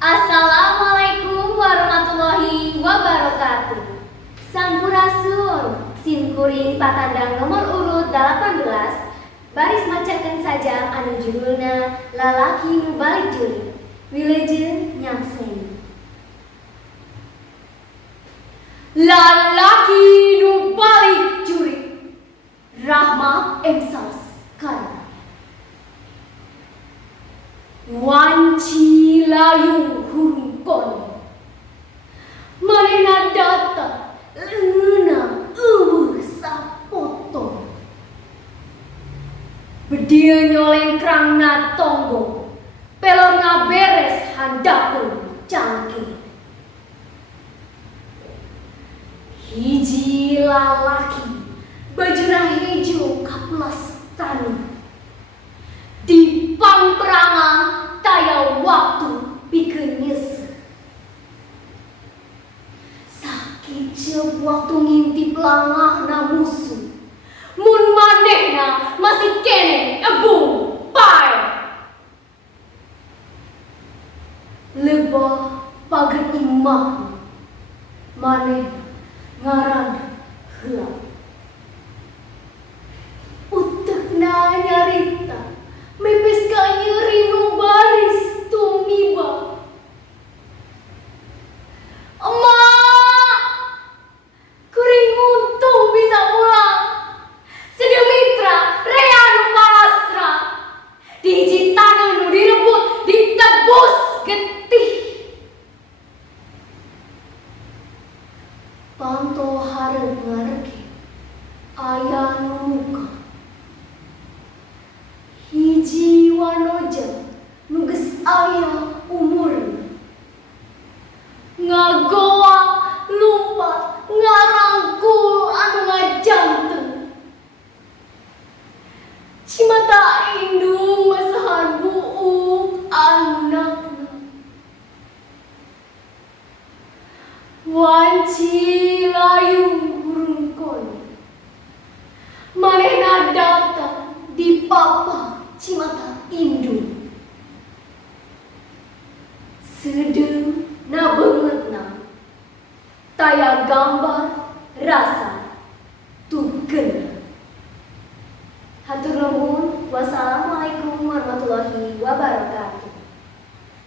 Assalamualaikum warahmatullahi wabarakatuh. Sampurasun, simkuring patandang nomor urut 18, baris macakan saja anu judulna lalaki nu balik juri, wilejeun nyangseng. Lalaki nu balik juri, Rahma Emsas Karna. Wanci layu hurungkon, manehna datang leuna sapoto. Bedia nyolengkrangna tonggo, pelorna beres handapun cangkir. Hiji lalaki bajuna hejo kaplas tani, di pangperangan taya waktu pikeun nyeuseut. Sakit ceuk waktu ngintip langahna musuh, mun manehna masih kene ebung pae. Lebah pager imahna, manehna ngaran heula. Utekna nyarita mepes ka nyeri nu baris tumiba. Emak, kuring untung bisa pulang. Sedia mitra rea nu palastra, di hiji tanah nu direbut ditebus getih. Panto hareup ngareke aya nu muka, hiji wanoja nu geus aya umurna, ngagoa lumpat ngarangkul anu ngajanteng. Cimata indung masahan buuk anakna. Wanci layu hurungkon, manehna datang di papa cimata indung. Sedeung na beungeutna taya gambar rasa tukeun. Hatur nuhun. Wassalamualaikum warahmatullahi wabarakatuh.